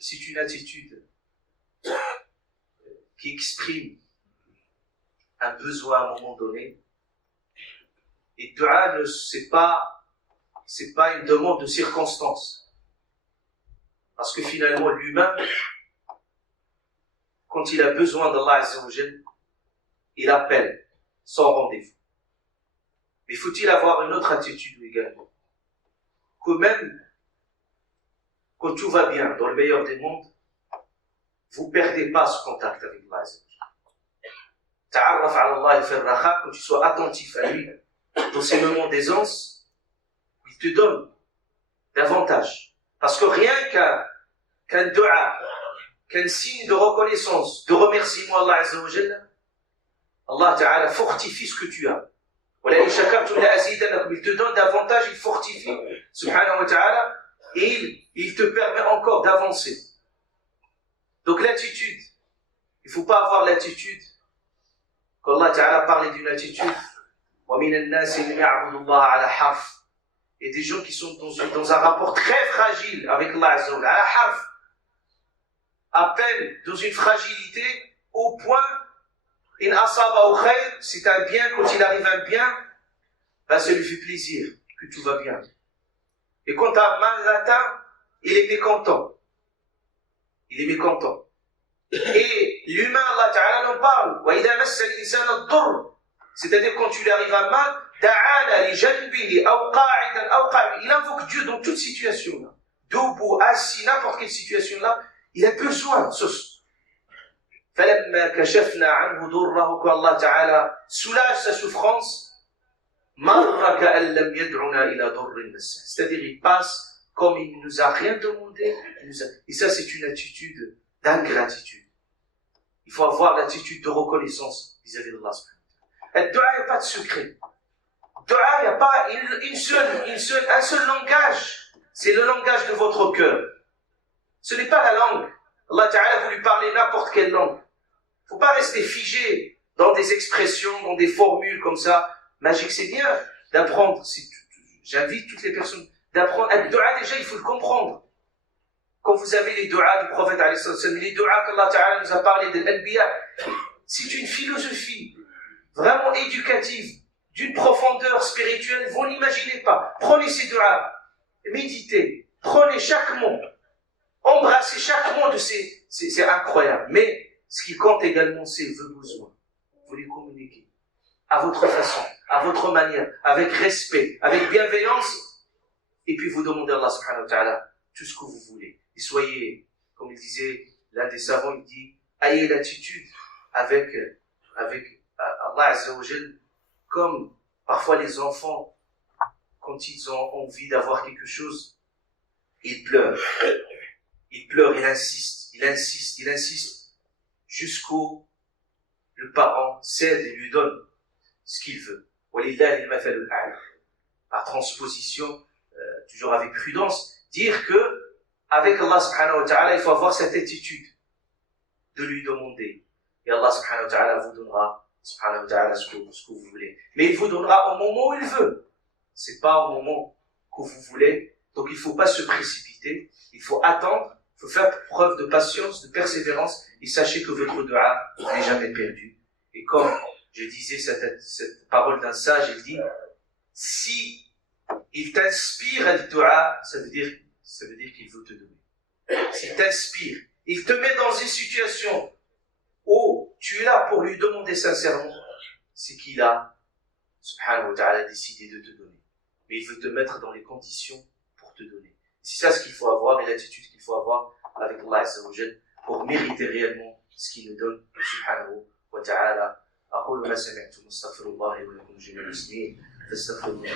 c'est une attitude qui exprime un besoin à un moment donné. Et dua, c'est pas une demande de circonstance. Parce que finalement, l'humain, quand il a besoin d'Allah Azza wa Jal, il appelle sans rendez-vous. Mais faut-il avoir une autre attitude également? Que même quand tout va bien, dans le meilleur des mondes, vous ne perdez pas ce contact avec Allah Azza wa Jal. Ta'arraf ala Allah fi ar-raha, quand tu sois attentif à lui, dans ces moments d'aisance, il te donne davantage. Parce que rien qu'un dua, qu'un signe de reconnaissance, de remerciement à Allah Azza wa Jalla, Allah Ta'ala fortifie ce que tu as. Il te donne davantage, il fortifie, subhanahu wa ta'ala, et il te permet encore d'avancer. Donc l'attitude, il ne faut pas avoir l'attitude, quand Allah Ta'ala parlait d'une attitude, et des gens qui sont dans un rapport très fragile avec Allah Azza wa Jalla, à peine dans une fragilité au point, in asaba ou khayr, c'est un bien, quand il arrive un bien, ben ça lui fait plaisir que tout va bien. Et quand un mal l'atteint, il est mécontent. Il est mécontent. Et l'humain, Allah Ta'ala en parle. Wa idha massa al-insana ad-durr, c'est-à-dire quand tu lui arrives un mal, da'ana li janbihi aw qa'idan aw qa'id. Il invoque Dieu dans toute situation là. Debout, assis, n'importe quelle situation là, il a besoin de ce. فلما كشفنا عنه ضره, quand Allah Ta'ala soulage sa souffrance, مر كأن لم يدعنا إلى ضر مسه. C'est-à-dire il passe comme il ne nous a rien demandé. Et ça c'est une attitude d'ingratitude. Il faut avoir l'attitude de reconnaissance vis-à-vis d'Allah. Le dua, il n'y a pas de secret. Le dua, il n'y a pas un seul langage. C'est le langage de votre cœur. Ce n'est pas la langue. Allah Ta'ala a voulu parler n'importe quelle langue. Il ne faut pas rester figé dans des expressions, dans des formules comme ça, magiques. C'est bien d'apprendre. J'invite toutes les personnes d'apprendre. Le dua, déjà, il faut le comprendre. Quand vous avez les duas du prophète, les duas qu'Allah Ta'ala nous a parlé de l'Anbiya, c'est une philosophie vraiment éducative, d'une profondeur spirituelle, vous n'imaginez pas. Prenez ces duas, méditez, prenez chaque mot, embrassez chaque mot de c'est incroyable. Mais ce qui compte également, c'est vos besoins. Vous les communiquez à votre façon, à votre manière, avec respect, avec bienveillance, et puis vous demandez à Allah subhanahu wa ta'ala tout ce que vous voulez. Et soyez, comme il disait, l'un des savants, il dit, ayez l'attitude avec Allah Azza wa Jal, comme parfois les enfants, quand ils ont envie d'avoir quelque chose, ils pleurent. Il pleure, il insiste, jusqu'au le parent cède et lui donne ce qu'il veut. Par transposition, toujours avec prudence, dire que avec Allah subhanahu wa ta'ala, il faut avoir cette attitude de lui demander. Et Allah subhanahu wa ta'ala vous donnera subhanahu wa ta'ala ce que vous voulez. Mais il vous donnera au moment où il veut. C'est pas au moment que vous voulez. Donc il ne faut pas se précipiter. Il faut attendre. Il faut faire preuve de patience, de persévérance. Et sachez que votre dua n'est jamais perdu. Et comme je disais cette parole d'un sage, il dit, si il t'inspire à dua, ça veut dire qu'il veut te donner. S'il t'inspire, il te met dans une situation où tu es là pour lui demander sincèrement, c'est qu'il a, subhanahu wa ta'ala, décidé de te donner. Mais il veut te mettre dans les conditions pour te donner. C'est ça ce qu'il faut avoir et l'attitude qu'il faut avoir avec Allah Azza wa Jal pour mériter réellement ce qu'il nous donne, subhanahu wa ta'ala. أقول ما سمعتم واستغفر الله ولكم جميع المسلمين فاستغفروه.